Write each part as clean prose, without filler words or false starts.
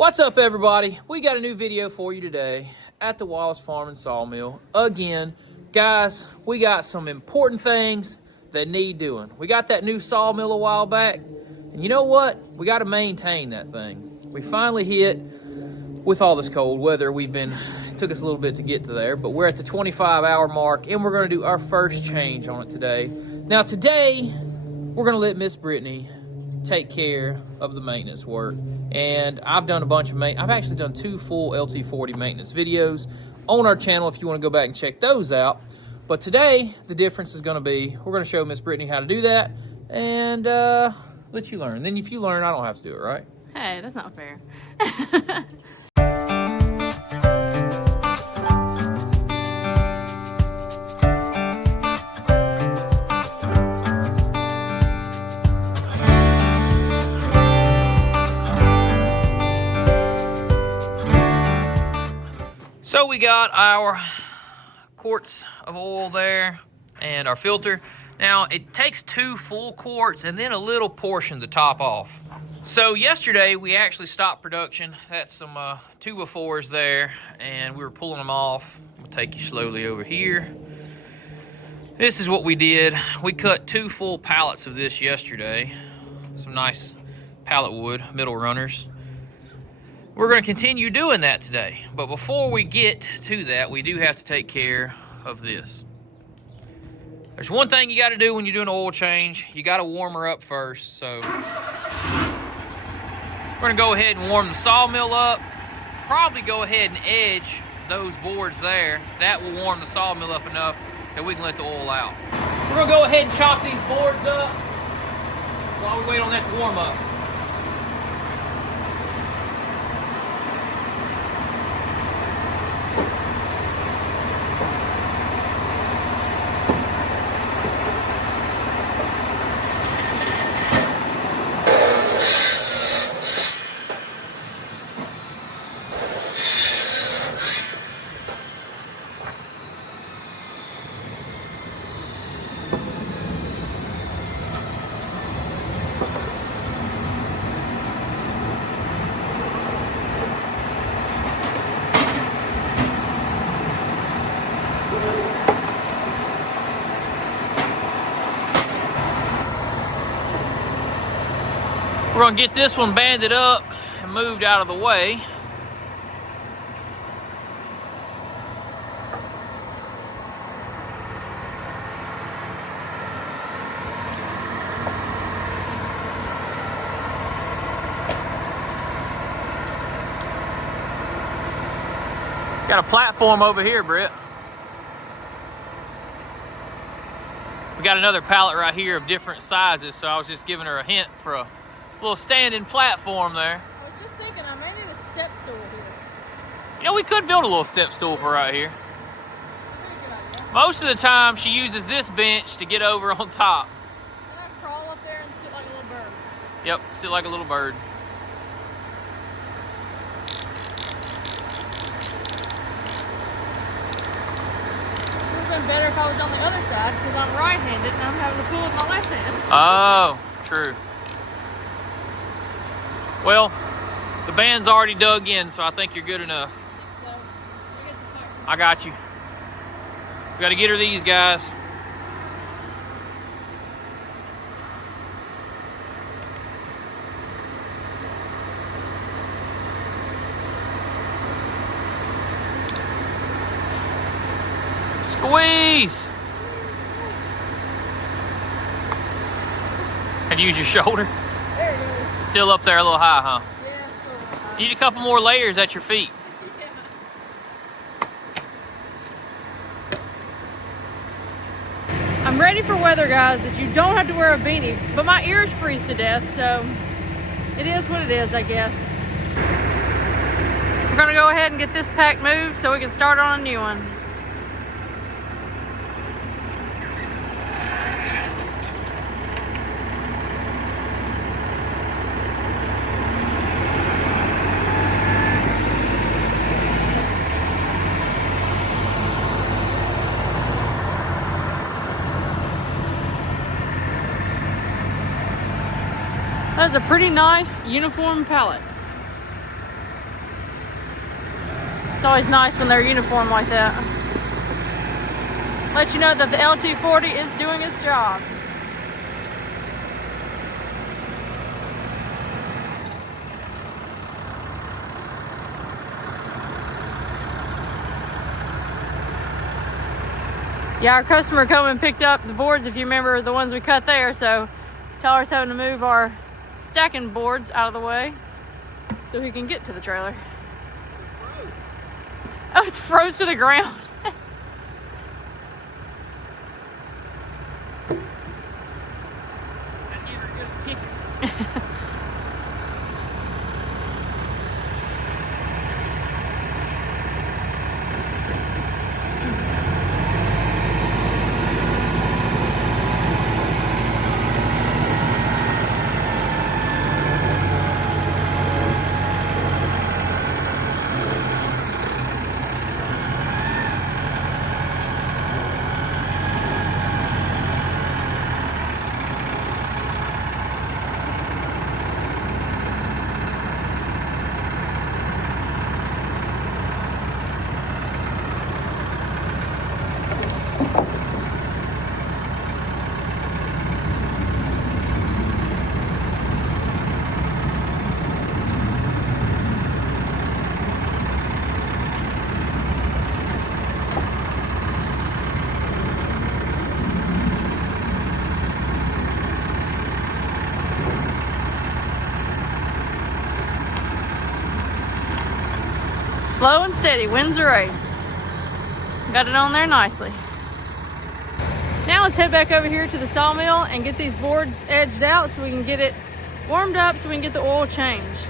What's up, everybody? We got a new video for you today at the Wallace Farm and Sawmill. Again, guys, we got some important things that need doing. We got that new sawmill a while back, and you know what? We got to maintain that thing. We finally hit, with all this cold weather, it took us a little bit to get to there, but we're at the 25-hour mark, and we're going to do our first change on it today. Now, today, we're going to let Miss Brittany take care of the maintenance work. And I've done a bunch of I've actually done 2 full LT40 maintenance videos on our channel if you want to go back and check those out. But today, the difference is going to be, we're going to show Miss Brittany how to do that and let you learn. Then if you learn, I don't have to do it, right? Hey, that's not fair. So we got our quarts of oil there and our filter. Now it takes 2 full quarts and then a little portion to top off. So yesterday we actually stopped production. That's some 2x4s there and we were pulling them off. I'll take you slowly over here. This is what we did. We cut 2 full pallets of this yesterday. Some nice pallet wood, middle runners. We're going to continue doing that today, but before we get to that, we do have to take care of this. There's one thing you got to do when you're doing an oil change. You got to warm her up first. So we're going to go ahead and warm the sawmill up. Probably go ahead and edge those boards there. That will warm the sawmill up enough that we can let the oil out. We're going to go ahead and chop these boards up while we wait on that to warm up. We're gonna get this one banded up and moved out of the way. Got a platform over here, Britt. We got another pallet right here of different sizes, so I was just giving her a hint for a little standing platform there. I was just thinking I may need a step stool here. You know, we could build a little step stool for right here. Most of the time, she uses this bench to get over on top. And I crawl up there and sit like a little bird. Yep, sit like a little bird. It would have been better if I was on the other side because I'm right-handed and I'm having to pull with my left hand. Oh, true. Well, the band's already dug in, so I think you're good enough. So, I got you. We gotta get her these guys. Squeeze! Had to use your shoulder? there it is. Still up there a little high, huh? Yeah, so, Need a couple more layers at your feet. yeah. I'm ready for weather, guys, that you don't have to wear a beanie, but my ears freeze to death, so it is what it is, I guess. We're gonna go ahead and get this pack moved so we can start on a new one. That's a pretty nice uniform pallet. It's always nice when they're uniform like that. Let you know that the LT40 is doing its job. Yeah, our customer come and picked up the boards, if you remember the ones we cut there, so Tyler's having to move our stacking boards out of the way so he can get to the trailer. Oh, it's froze to the ground. Slow and steady wins the race. Got it on there nicely. Now let's head back over here to the sawmill and get these boards edged out so we can get it warmed up so we can get the oil changed.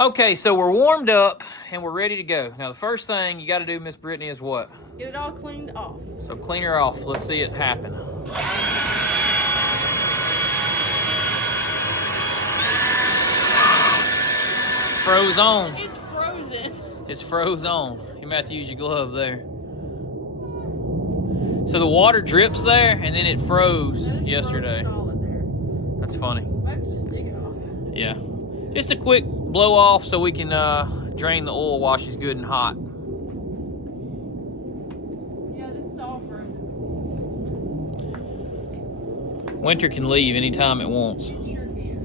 Okay, so we're warmed up and we're ready to go. Now the first thing you gotta do, Miss Brittany, is what? Get it all cleaned off. So clean her off. Let's see it happen. Froze on. It's frozen. It's froze on. You might have to use your glove there. So the water drips there, and then it froze And it's yesterday. solid there. That's funny. I have to just dig it off. Yeah. Just a quick blow off so we can drain the oil while she's good and hot. Yeah, this is all frozen. Winter can leave anytime it wants. It sure can.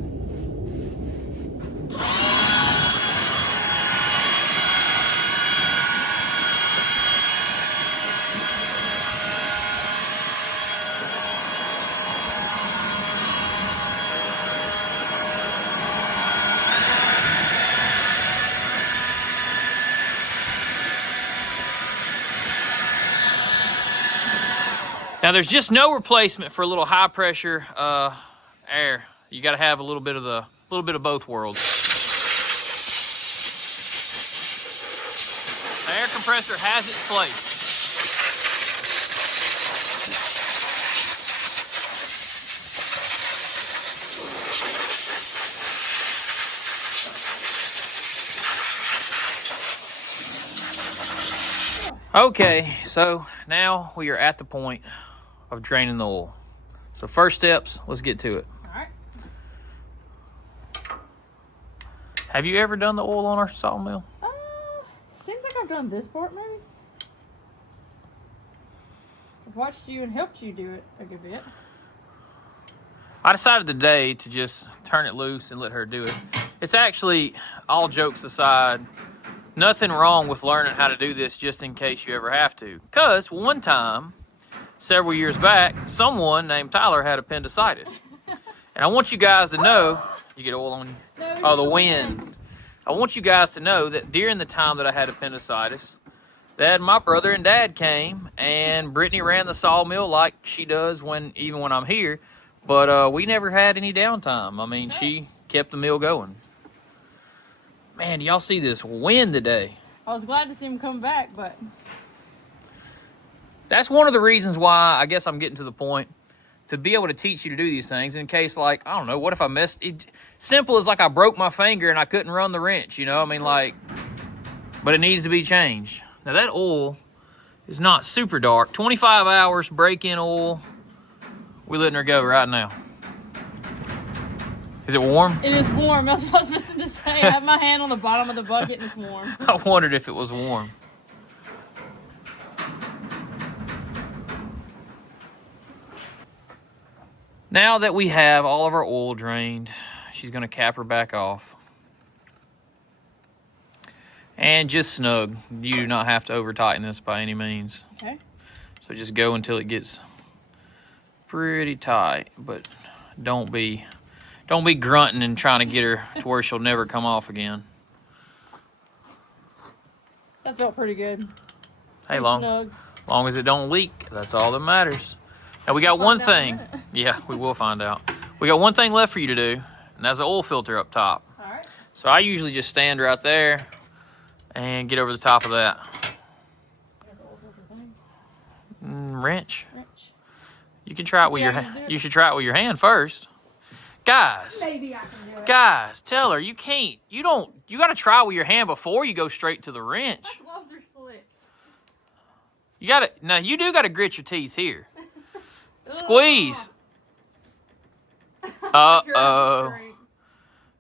Now there's just no replacement for a little high pressure air. You got to have a little bit of both worlds. The air compressor has its place. Okay, so now we are at the point of draining the oil. So first steps, let's get to it. All right. Have you ever done the oil on our sawmill? Seems like I've done this part maybe. I've watched you and helped you do it a good bit. I decided today to just turn it loose and let her do it. It's actually, all jokes aside, nothing wrong with learning how to do this just in case you ever have to. Because one time, several years back, someone named Tyler had appendicitis. And I want you guys to know, did you get oil on you? No, Oh, the wind. I want you guys to know that during the time that I had appendicitis, that my brother and dad came, and Brittany ran the sawmill like she does even when I'm here. But we never had any downtime. I mean, she kept the mill going. Man, do y'all see this wind today? I was glad to see him come back, but That's one of the reasons why I guess I'm getting to the point to be able to teach you to do these things in case, like, I don't know, what if I missed it? Simple as like I broke my finger and I couldn't run the wrench, you know? I mean, like, but it needs to be changed. Now that oil is not super dark. 25 hours break-in oil. We're letting her go right now. Is it warm? it is warm. That's what I was supposed to say. I have my hand on the bottom of the bucket and it's warm. I wondered if it was warm. Now that we have all of our oil drained, she's going to cap her back off. And just snug. You do not have to over tighten this by any means. Okay. So just go until it gets pretty tight, but don't be grunting and trying to get her to where she'll never come off again. That felt pretty good. Hey, Snug. long as it don't leak, that's all that matters. Now we got one thing. Yeah, we will find out. We got one thing left for you to do, and that's the oil filter up top. All right. So I usually just stand right there and get over the top of that. Wrench. You can try it with your hand. You should try it with your hand first. Guys. Maybe I can do it. Guys, tell her you can't. You got to try with your hand before you go straight to the wrench. My gloves are slick. You got to. Now you do got to grit your teeth here. Squeeze. Uh-oh.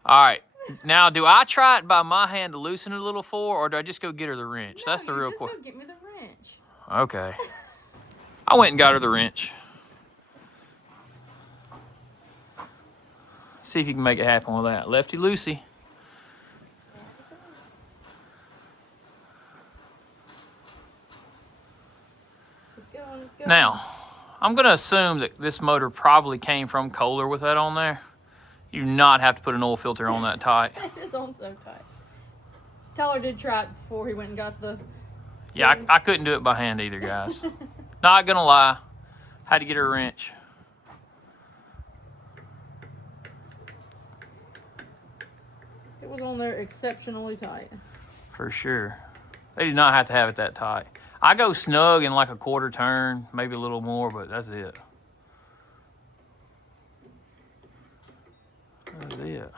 All right. Now, do I try it by my hand to loosen it a little or do I just go get her the wrench? No, that's the real just question. go get me the wrench. Okay. I went and got her the wrench. See if you can make it happen with that. Lefty loosey. Let's go. Now, I'm going to assume that this motor probably came from Kohler with that on there. You do not have to put an oil filter on that tight. It is on so tight. Tyler did try it before he went and got the... Yeah, I couldn't do it by hand either, guys. Not going to lie. Had to get her a wrench. It was on there exceptionally tight. For sure. They do not have to have it that tight. I go snug in like a quarter turn, maybe a little more, but that's it. That's it.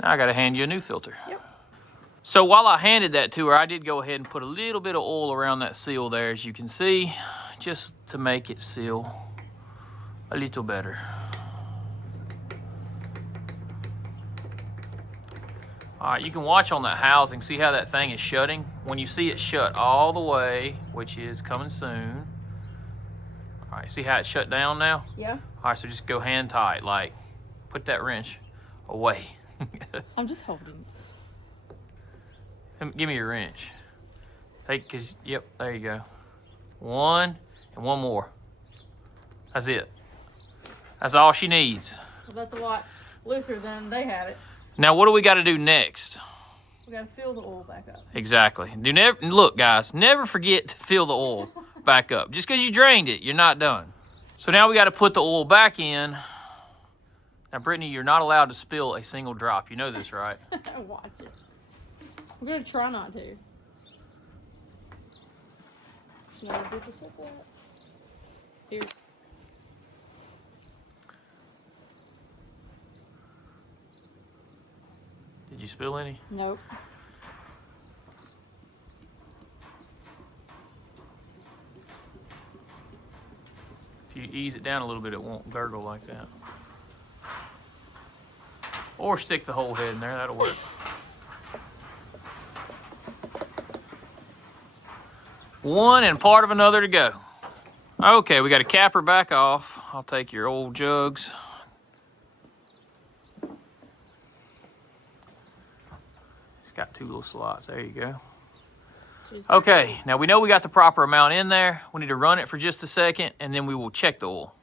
Now I got to hand you a new filter. Yep. So while I handed that to her, I did go ahead and put a little bit of oil around that seal there, as you can see, just to make it seal a little better. All right, you can watch on that housing, see how that thing is shutting. When you see it shut all the way, which is coming soon. All right, see how it's shut down now? Yeah. All right, so just go hand tight, like put that wrench away. I'm just holding it. Give me your wrench. Yep, there you go. One and one more. That's it. That's all she needs. Well, that's a lot looser than they had it. Now, what do we got to do next? We got to fill the oil back up. Exactly. Look, guys, never forget to fill the oil back up. Just because you drained it, you're not done. So now we got to put the oil back in. Now, Brittany, you're not allowed to spill a single drop. You know this, right? Watch it. I'm going to try not to. No, just like that. Here. Did you spill any? Nope. If you ease it down a little bit, it won't gurgle like that. Or stick the whole head in there, that'll work. One and part of another to go. Okay, we got to cap her back off. I'll take your old jugs. It's got two little slots, there you go. Okay, now we know we got the proper amount in there. We need to run it for just a second, and then we will check the oil.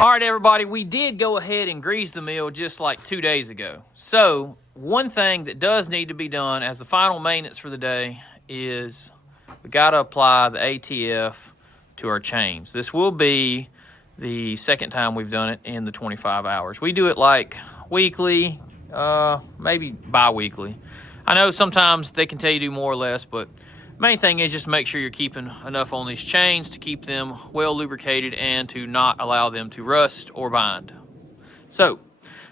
All right, everybody, we did go ahead and grease the mill just like 2 days ago. So one thing that does need to be done as the final maintenance for the day is we got to apply the ATF to our chains. This will be the second time we've done it in the 25 hours. We do it like weekly, maybe bi-weekly. I know sometimes they can tell you to do more or less, but main thing is just make sure you're keeping enough on these chains to keep them well lubricated and to not allow them to rust or bind. So,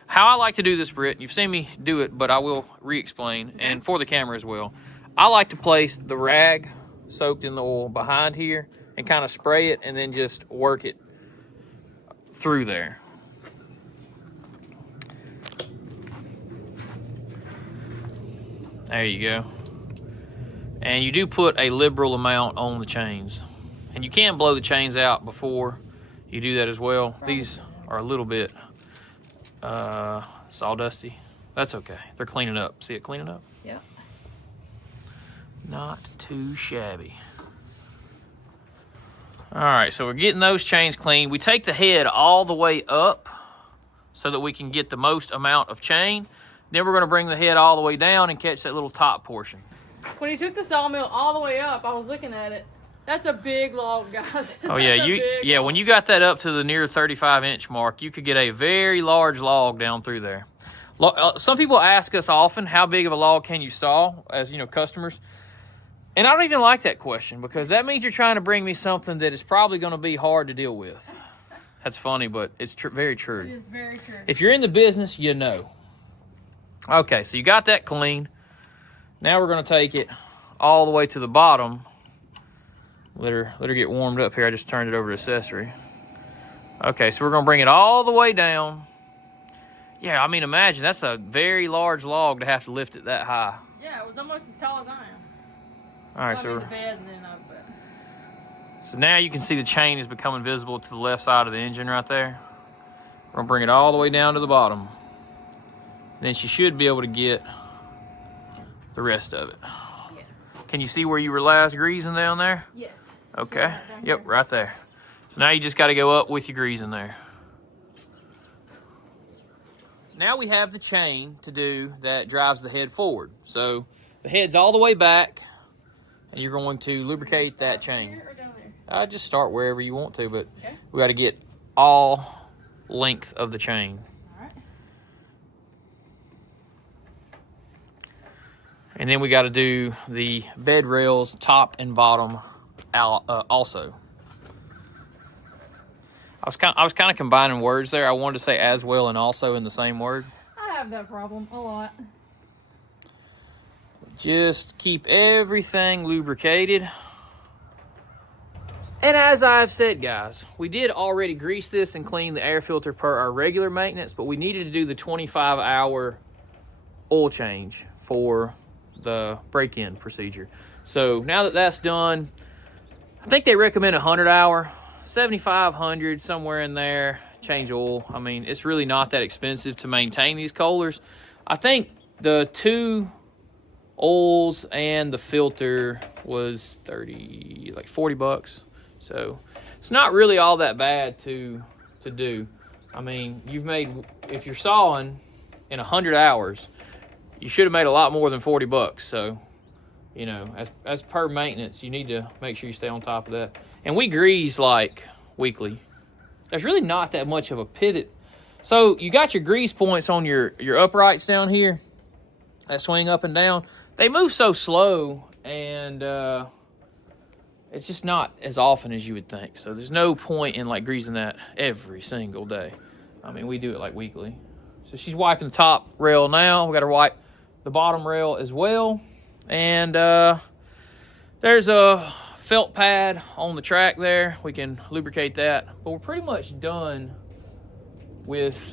how I like to do this, Britt, you've seen me do it, but I will re-explain, and for the camera as well. I like to place the rag soaked in the oil behind here and kind of spray it and then just work it through there. There you go. And you do put a liberal amount on the chains. And you can blow the chains out before you do that as well. These are a little bit sawdusty. That's okay. They're cleaning up. See it cleaning up? Yeah. Not too shabby. All right, so we're getting those chains clean. We take the head all the way up so that we can get the most amount of chain. Then we're going to bring the head all the way down and catch that little top portion. When you took the sawmill all the way up, I was looking at it. That's a big log, guys. Oh yeah, when you got that up to the near 35-inch mark, you could get a very large log down through there. Some people ask us often, how big of a log can you saw, as you know, customers? And I don't even like that question, because that means you're trying to bring me something that is probably going to be hard to deal with. That's funny, but it's very true. It is very true. If you're in the business, you know. Okay, so you got that clean. Now we're going to take it all the way to the bottom. Let her get warmed up here. I just turned it over to accessory. Okay, so we're going to bring it all the way down. Yeah, I mean, imagine that's a very large log to have to lift it that high. Yeah, it was almost as tall as I am. All right, so now you can see the chain is becoming visible to the left side of the engine right there. We're going to bring it all the way down to the bottom. Then she should be able to get the rest of it. Yeah. Can you see where you were last greasing down there? Yes. Okay. Right yep, right there. So now you just got to go up with your greasing there. Now we have the chain to do that drives the head forward. So the head's all the way back, and you're going to lubricate that chain. Here or down there? Just start wherever you want to, but okay. We got to get all length of the chain. And then we got to do the bed rails, top and bottom, also. I was kind of combining words there. I wanted to say as well and also in the same word. I have that problem a lot. Just keep everything lubricated. And as I've said, guys, we did already grease this and clean the air filter per our regular maintenance, but we needed to do the 25-hour oil change for the break-in procedure. So now that that's done, I think they recommend 100-hour, 7,500, somewhere in there, change oil. I mean, it's really not that expensive to maintain these Kohlers. I think the 2 oils and the filter was 40 bucks. So it's not really all that bad to do. I mean, if you're sawing in 100 hours, you should have made a lot more than 40 bucks. So, you know, as per maintenance, you need to make sure you stay on top of that. And we grease like weekly. There's really not that much of a pivot. So you got your grease points on your uprights down here that swing up and down. They move so slow, and it's just not as often as you would think. So there's no point in like greasing that every single day. I mean, we do it like weekly. So she's wiping the top rail now. We got to wipe the bottom rail as well. And there's a felt pad on the track there. We can lubricate that. But we're pretty much done with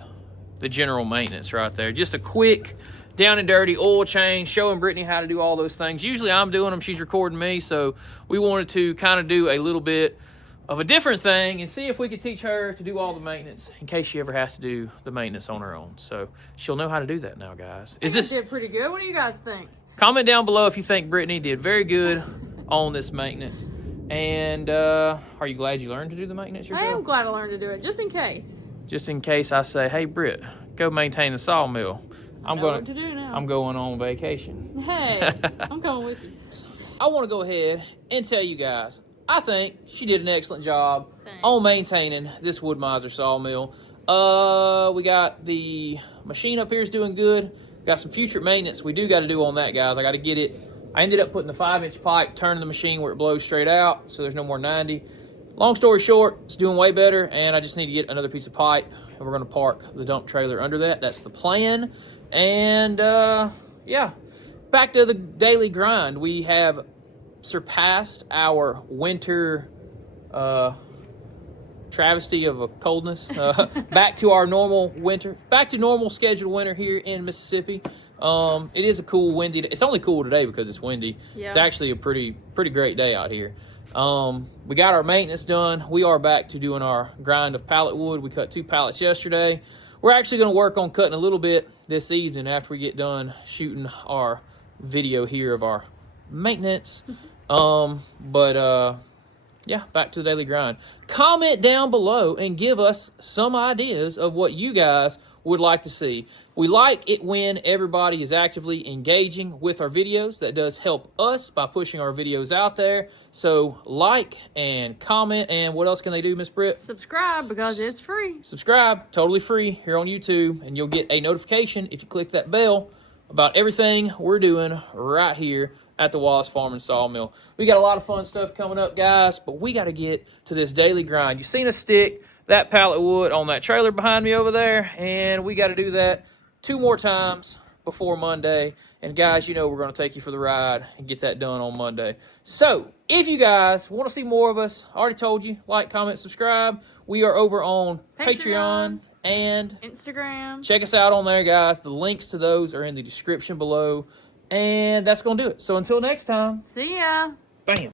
the general maintenance right there. Just a quick down and dirty oil change, showing Brittany how to do all those things. Usually I'm doing them, she's recording me, so we wanted to kind of do a little bit of a different thing and see if we could teach her to do all the maintenance in case she ever has to do the maintenance on her own. So she'll know how to do that now, guys. I did pretty good. What do you guys think? Comment down below if you think Brittany did very good on this maintenance. And are you glad you learned to do the maintenance yourself? I am glad I learned to do it, just in case. Just in case I say, hey, Britt, go maintain the sawmill. I'm going to do now. I'm going on vacation. Hey, I'm coming with you. I want to go ahead and tell you guys, I think she did an excellent job on maintaining this Wood-Mizer sawmill. We got the machine up here is doing good. Got some future maintenance we do got to do on that, guys. I got to get it. I ended up putting the 5-inch pipe, turning the machine where it blows straight out, so there's no more 90. Long story short, it's doing way better, and I just need to get another piece of pipe, and we're going to park the dump trailer under that. That's the plan. And, yeah, back to the daily grind. We have surpassed our winter travesty of a coldness. Back to our normal winter. Back to normal scheduled winter here in Mississippi. It is a cool, windy day. It's only cool today because it's windy. Yeah. It's actually a pretty great day out here. We got our maintenance done. We are back to doing our grind of pallet wood. We cut 2 pallets yesterday. We're actually going to work on cutting a little bit this evening after we get done shooting our video here of our maintenance. Yeah, back to the daily grind. Comment down below and give us some ideas of what you guys would like to see. We like it when everybody is actively engaging with our videos. That does help us by pushing our videos out there. So like and comment, and what else can they do, Miss Britt? Subscribe, because it's free. Subscribe, totally free here on YouTube, and you'll get a notification if you click that bell about everything we're doing right here at the Wallace Farm and Sawmill. We got a lot of fun stuff coming up, guys, but we got to get to this daily grind. You seen us stick that pallet wood on that trailer behind me over there, and we got to do that 2 more times before Monday. And guys, you know we're going to take you for the ride and get that done on Monday. So if you guys want to see more of us, I already told you, like, comment, subscribe. We are over on Patreon and Instagram. Check us out on there, guys. The links to those are in the description below. And that's going to do it. So until next time. See ya. Bam.